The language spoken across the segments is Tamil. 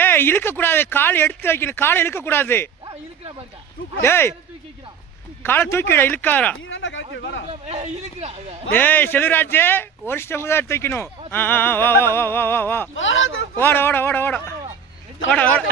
ஏய் இழுக்க கூடாது, கால் எடுத்து வைக்கணும், காலை இழுக்க கூடாது. டேய் காலை தூக்கிட, இழுக்காரா? டேய் செல்வராஜ், ஒரு ஸ்டெப் தான் எடுத்து வைக்கணும். வா வா வா வா வா வா வா, ஓட ஓட ஓட ஓட ஓட ஓட.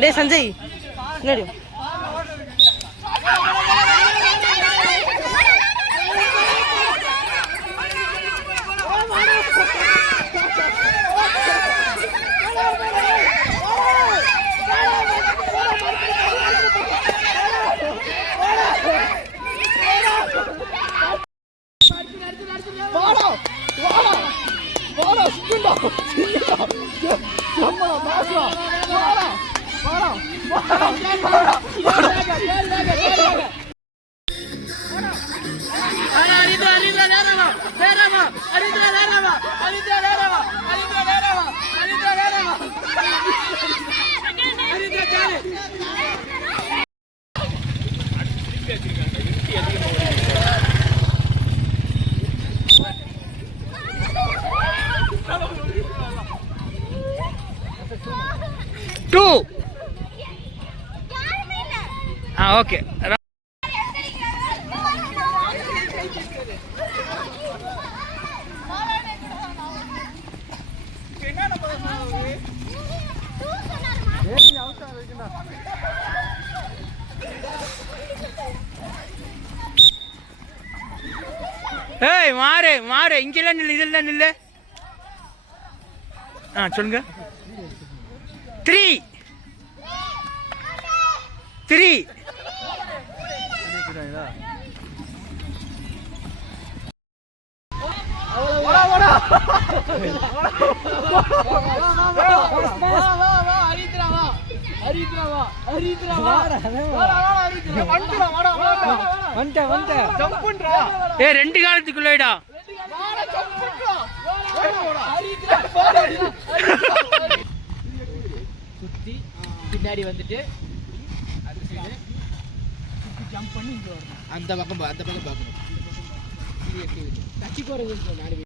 டேய் சஞ்சய் என்னடி ஓகே. ஏய் மாறு மாறு, இங்கெல்லாம் நில்லு, இதெல்லாம் நில்லு. சொல்லுங்க. 3 ரெண்டு காலத்துக்குள்ளடா. சுத்தி பின்னாடி வந்துட்டு ஜம்ப் பண்ணி இங்க வரணும். அந்த பக்கம் பார்க்கணும். தச்சி போறது